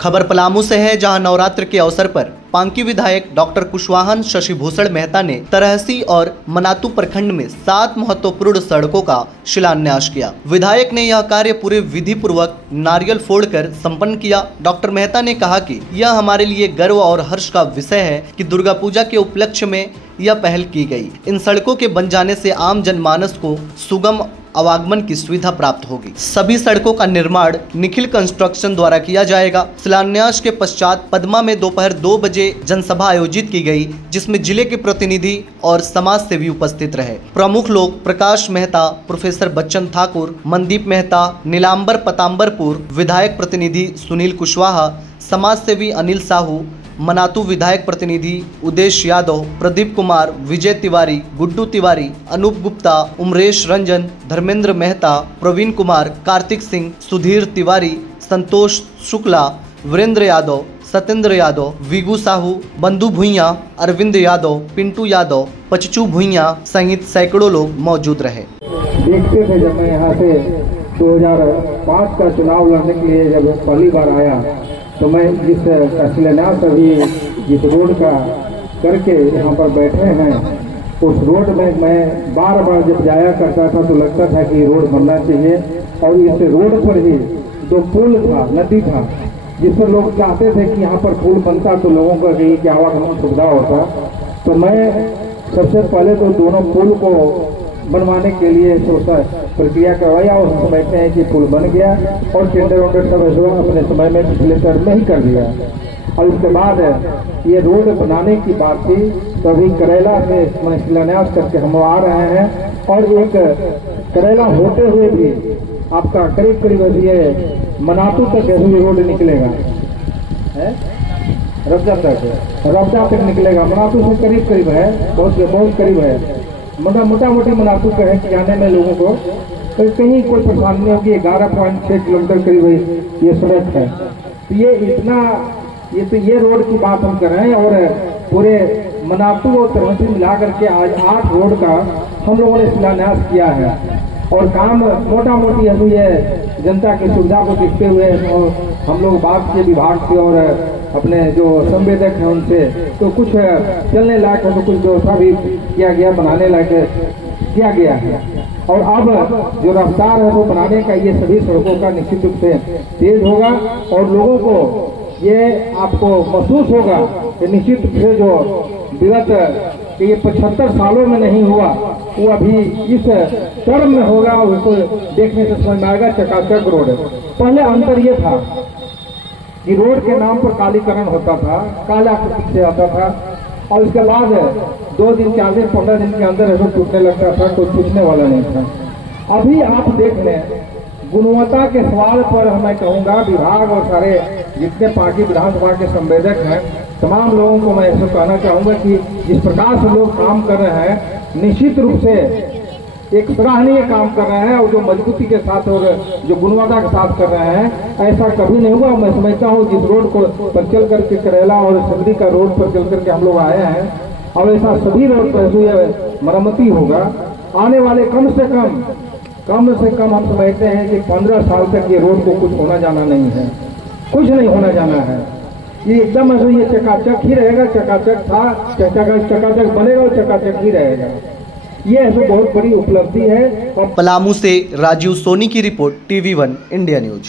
खबर पलामू से है, जहां नवरात्र के अवसर पर पांकी विधायक डॉक्टर कुशवाहा शशिभूषण मेहता ने तरहसी और मनातू प्रखंड में 7 महत्वपूर्ण सड़कों का शिलान्यास किया। विधायक ने यह कार्य पूरे विधि पूर्वक नारियल फोड़कर संपन्न किया। डॉक्टर मेहता ने कहा कि यह हमारे लिए गर्व और हर्ष का विषय है कि दुर्गा पूजा के उपलक्ष्य में यह पहल की गई। इन सड़कों के बन जाने से आम जनमानस को सुगम आवागमन की सुविधा प्राप्त होगी। सभी सड़कों का निर्माण निखिल कंस्ट्रक्शन द्वारा किया जाएगा। शिलान्यास के पश्चात पदमा में दोपहर 2 बजे जनसभा आयोजित की गई, जिसमें जिले के प्रतिनिधि और समाज सेवी उपस्थित रहे। प्रमुख लोग प्रकाश मेहता, प्रोफेसर बच्चन ठाकुर, मनदीप मेहता, नीलांबर पतांबरपुर, विधायक प्रतिनिधि सुनील कुशवाहा, समाज सेवी अनिल साहू, मनातू विधायक प्रतिनिधि उदेश यादव, प्रदीप कुमार, विजय तिवारी, गुड्डू तिवारी, अनूप गुप्ता, उमरेश रंजन, धर्मेंद्र मेहता, प्रवीण कुमार, कार्तिक सिंह, सुधीर तिवारी, संतोष शुक्ला, वीरेंद्र यादव, सत्येंद्र यादव, विगू साहू, बंधु भुइया, अरविंद यादव, पिंटू यादव, पचचू भुइया सहित सैकड़ों लोग मौजूद रहे। देखते थे जब मैं यहाँ से 2005 का चुनाव लड़ने के लिए जब पहली बार आया, तो मैं जिस शिलान्यास अभी जिस रोड का करके यहाँ पर बैठे हैं, उस रोड में मैं बार बार जब जाया करता था तो लगता था कि रोड बनना चाहिए। और इस रोड पर ही जो पुल था, नदी था, जिस पर लोग चाहते थे कि यहाँ पर पुल बनता तो लोगों का कहीं कि आवागमन सुविधा होता, तो मैं सबसे पहले तो दोनों पुल को बनवाने के लिए सोचा प्रक्रिया करवाया और हम समझते हैं कि पुल बन गया और टेंडर वेंडर सब ऐसा अपने समय में पिछले टर्म में ही कर दिया। और उसके बाद ये रोड बनाने की बात थी, तो अभी करेला से मैं शिलान्यास करके हम आ रहे हैं और एक करेला होते हुए भी आपका करीब करीब ये मनातू तक ये रोड निकलेगा, रब्जा तक निकलेगा। मनातू से करीब करीब है, बहुत करीब है। मोटा मोटी मनातू कहे कि आने में लोगों को कहीं कोई परेशानी नहीं होगी। 11.6 किलोमीटर करीब ये सड़क है। तो ये इतना ये रोड की बात हम कर रहे हैं और पूरे मनातू और तरहसी मिला करके आज 8 रोड का हम लोगों ने शिलान्यास किया है। और काम मोटा मोटी अभी ये जनता की सुविधा को देखते हुए और हम लोग बात के विभाग से और अपने जो संवेदक हैं उनसे तो कुछ चलने लायक है, तो कुछ व्यवस्था भी किया गया, बनाने लायक किया गया है। और अब जो रफ्तार है वो बनाने का ये सभी सड़कों का निश्चित रूप से तेज होगा और लोगों को ये आपको महसूस होगा कि निश्चित रूप से जो विगत ये 75 सालों में नहीं हुआ वो अभी इस टर्म में होगा। उसको देखने से समझ में आएगा चकाचक रोड। पहले अंतर ये था कि रोड के नाम पर कालीकरण होता था, काला से आता था और उसके बाद 2 दिन 4 दिन 15 दिन के अंदर ऐसा टूटने लगता था, कोई पूछने वाला नहीं था। अभी आप देख लें, गुणवत्ता के सवाल पर मैं कहूँगा विभाग और सारे जितने पार्टी विधानसभा के संवेदक हैं तमाम लोगों को मैं ऐसा कहना चाहूँगा कि जिस प्रकार से लोग काम कर रहे हैं निश्चित रूप से एक सराहनीय काम कर रहे हैं और जो मजबूती के साथ और जो गुणवत्ता के साथ कर रहे हैं, ऐसा कभी नहीं हुआ। मैं समझता हूँ जिस रोड को पर चल करके करेला और सबरी का रोड पर चल करके हम लोग आए हैं, और ऐसा सभी रोड पर मरम्मती होगा। आने वाले कम से कम हम समझते हैं कि 15 साल तक ये रोड को कुछ होना जाना नहीं है, कुछ नहीं होना जाना है। ये एकदम ऐसे ये चकाचक ही रहेगा, चकाचक था, चकाचक बनेगा और चकाचक ही रहेगा। ये ऐसे बहुत बड़ी उपलब्धि है। पलामू से राजीव सोनी की रिपोर्ट, TV1 इंडिया न्यूज।